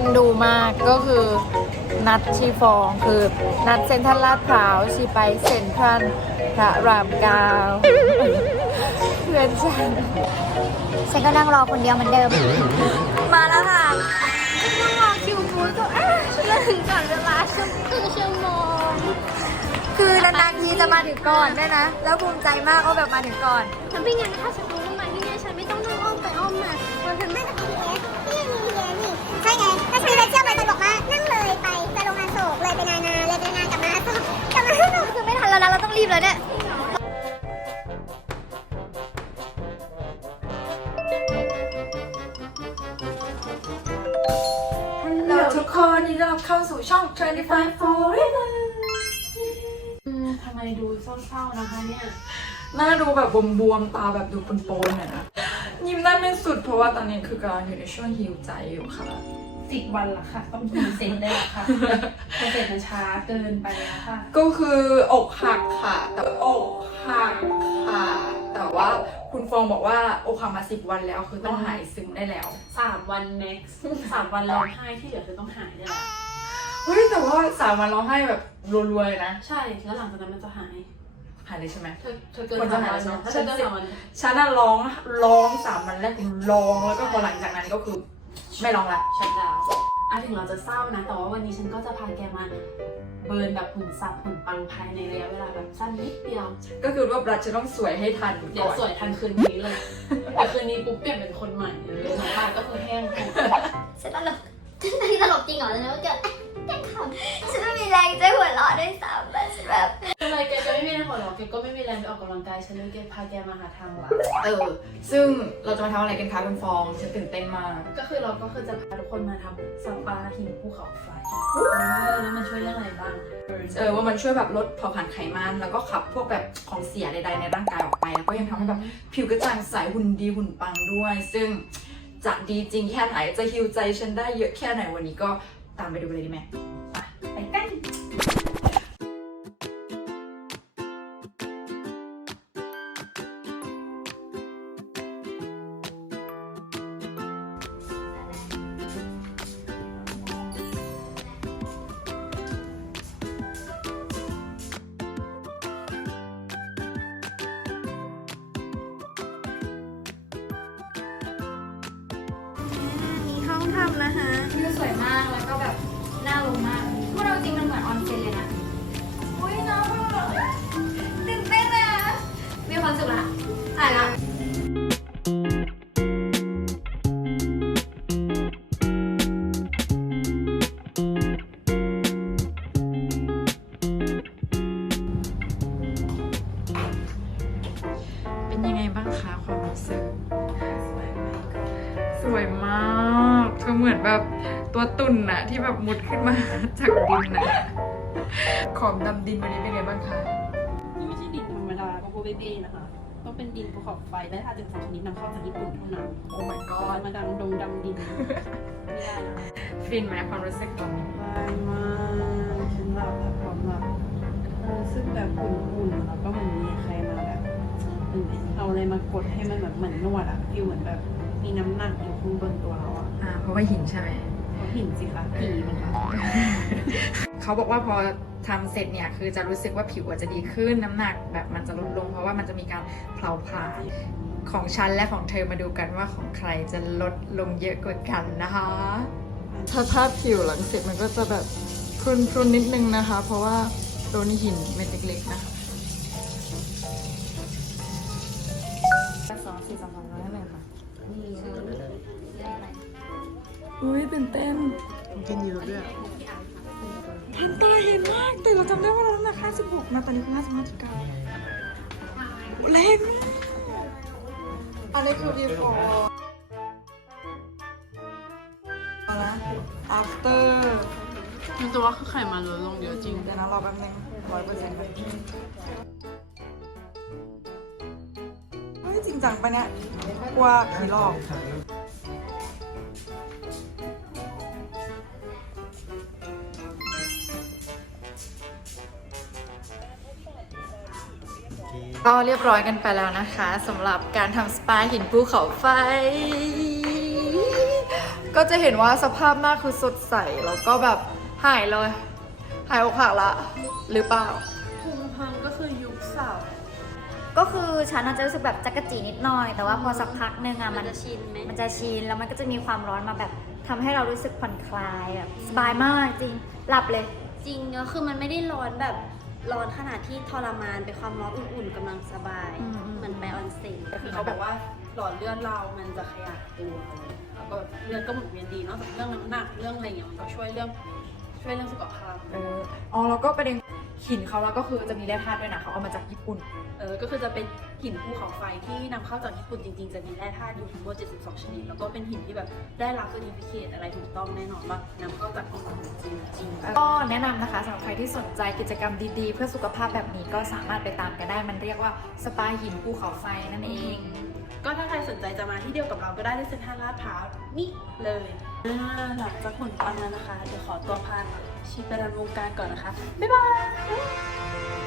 นดูมากก็คือนัดชีฟองคือนัดเซ็นทรัลลาดพร้าวชีไปเซ็นทรัลพระรามเก้าเพื่อนฉันฉันก็นั่งรอคนเดียวเหมือนเดิม มาแล้วค่ะนั่งรอคิวบูธก็อะมาถึงก่อนเวลาชั่วครึ่งชั่วโมงคือนานๆทีจะมาถึงก่อนได้วยนะ แล้วภูมิใจมากว่าแบบมาถึงก่อนทำไม่งั้นถ้าฉัน รับเข้าสู่ช่อง 25 Forever อืมทำไมดูเศร้าๆนะคะเนี่ยหน้าดูแบบบวมๆ ตาแบบดูปนๆหน่อยนะ ยิ้มได้ไม่สุดเพราะว่าตอนนี้คือกำลังอยู่ในช่วงฮิวใจอยู่ค่ะ สิบวันละค่ะ ต้องมีเซ็นได้ละค่ะเพราะเสร็จมันช้าเกินไปแล้วค่ะ ก็คืออกหักค่ะแต่อกหักค่ะ แต่ว่าคุณฟองบอกว่าอกหักมาสิบวันแล้ว คือต้องหายซึมได้แล้ว สามวัน next สามวันร้องไห้ที่เหลือคือต้องหายได้ละเฮ้ยแต่ว่าสามวันร้องไห้แบบรัวๆเลยนะใช่ แล้วหลังจากนั้นมันจะหาย หายเลยใช่ไหม เธอเธอเกินควรจะสามหายวันแล้วถ้าเธอเกินสามวัน ฉันน่ะร้องร้องสามวันแรกร้องแล้วก็พอหลังจากนั้นก็คือ ไม่ร้องละ ชัดดาวน์ อะถึงเราจะเศร้านะ แต่ว่าวันนี้ฉันก็จะพาแกมาเบิร์นแบบหุ่นสับหุ่นปังภายในระยะเวลาแบบสั้นนิดเดียว ก็คือรวบรัดจะต้องสวยให้ทันเดี๋ยก่วอนสวยทันคืนนี้เลย แต่คืนนี้ปุ๊บเปลี่ยนเป็นคนใหม่เลยสองบาทก็คือแห้งหมดฉันตลกฉันที่ตลกจริงเหรอฉันว่าเกิด แกล้งขำฉันไม่มีแรงจะหัวเราะด้วยซ้ำแบบฉันแบบทำไมแกจะไม่มีแรงหัวเราะแกก็ไม่มีแรงไปออกกำลังกายฉันเลยแกพาแกมาหาทางหลักเออ ซึ่งเราจะมาทำอะไรกันคะคุณฟองฉันตื่นเต้นมาก ก็คือเราก็คือจะพาทุกคนมาทำสปาหินภูเขาไฟเออแล้วมันช่วยเรื่องอะไรบ้างเออว่ามันช่วยแบบลดเผาผลาญไขมัน แล้วก็ขับพวกแบบของเสียใดๆในร่างกายออกไป แล้วก็ยังทำให้แบบผิวกระจ่างใสหุ่นดีหุ่นปังด้วย ซึ่งจะดีจริงแค่ไหนจะฮิวใจฉันได้เยอะแค่ไหนวันนี้ก็ ตาม ทำนะคะวิวสวยมากแล้วก็แบบน่าลงมากพวกเราจริงมันเหมือนออนเซ็นเลยนะ อุ้ยน้องตื่นเต้นเลยอะมีความสุขละถ่ายละเป็นยังไงบ้างคะความรู้สึก สวยมาก เธอเหมือนแบบตัวตุ่นน่ะที่แบบมุดขึ้นมาจากดินน่ะขอมดำดินวันนี้เป็นไงบ้างคะนี่ไม่ใช่ดินธรรมดาโกโกเบเบ้นะคะต้องเป็นดินภูเขาไฟและถ้าเป็นของชนิดนำเข้าจากญี่ปุ่นเท่านั้นโอ้ my ก็ god มาดังดงดำดินไม่ได้นะฟินไหมความรู้สึกตอนนี้บายมากฉันหลับแบบความหลับรู้สึกแบบอุ่นๆแล้วก็เหมือนมีใครมาแบบเหมือนเอาอะไรมากดให้มันแบบเหมือนนวดอะฟิลเหมือนแบบ มีน้ำหนักอยู่ข้างบนตัวเราอะอ่าเพราะว่าหินใช่ไหม เขาหินสิคะผีมันคะเขาบอกว่าพอทำเสร็จเนี่ย คือจะรู้สึกว่าผิวอาจจะดีขึ้นน้ำหนักแบบมันจะลดลง เพราะว่ามันจะมีการเผาผลาญของฉันและของเธอมาดูกันว่าของใครจะลดลงเยอะกว่ากันนะคะ ถ้าภาพผิวหลังเสร็จมันก็จะแบบพรุนพรุนนิดนึงนะคะ เพราะว่าโดนหินเม็ดเล็กๆนะคะสองสี่สองสองร้ อยเลยค่ะอุ้ยตื่นเต้นกินเยอะด้วยทันตาเห็นมาก แต่เราจำได้ว่าเราน้ำหนัก56นะตอนนี้คือ55.9เล็กมากอันนี้คือ before เอาละ after มันจะว่าคือไขมันลดลงเยอะจริงเดี๋ยวนะรอแป๊บนึงร้อยเปอร์เซ็นต์เฮ้ย จริงจังปะเนี่ยกลัวผีหลอกก็เรียบร้อยกันไปแล้วนะคะสำหรับการทำสปาหินภูเขาไฟก็ก็จะเห็นว่าสภาพหน้าคือสดใส แล้วก็แบบหายเลย หายอกหักละ หรือเปล่าพุงพังก็คือยุคสาว ก็คือฉันอาจจะรู้สึกแบบจักระจีนิดหน่อย แต่ว่าพอสักพักหนึ่งอะมัมันนจะชินไหมมันจะชินแล้วมันก็จะมีความร้อนมาแบบทำให้เรารู้สึกผ่อนคลายแบบสบายมากจริงหลับเลย จริงก็คือมันไม่ได้ร้อนแบบร้อนขนาดที่ทรมานเป็นความร้อนอุ่นๆกำลังสบายอืมอืม เหมือนไปออนเซ็นแต่คือเขาบอกว่าหลอดเลือดเรามันจะขยายตัวแล้วก็เลือดก็หมุนเวียนดีนอกจากเรื่องน้ำหนักเรื่องอะไรอย่างเงี้ยมันก็ช่วยเรื่องช่วยเรื่องสุขภาพ เอออ๋อแล้วก็ประเด็น หินเขาแล้วก็คือจะมีแร่ธาตุด้วยนะเขาเอามาจากญี่ปุ่น เออ ก็คือจะเป็นหินภูเขาไฟที่นำเข้าจากญี่ปุ่นจริงๆ จะมีแร่ธาตุอยู่ทั้งหมด72 ชนิด แล้วก็เป็นหินที่แบบได้รับเซอร์ติฟิเคตอะไรถูกต้องแน่นอนว่านำเข้าจากญี่ปุ่นจริงๆ ก็แนะนำนะคะสำหรับใครที่สนใจกิจกรรมดีๆ เพื่อสุขภาพแบบนี้ก็สามารถไปตามกันได้ มันเรียกว่าสปาหินภูเขาไฟนั่นเอง ก็ถ้าใครสนใจจะมาที่เดียวกับเราก็ได้ที่เซ็นทรัลลาดพร้าวนี่เลยอ่าหลังจากผลปังแล้วนะคะ เดี๋ยวขอตัวพา ชีไปรันวงการก่อนนะคะ บ๊ายบาย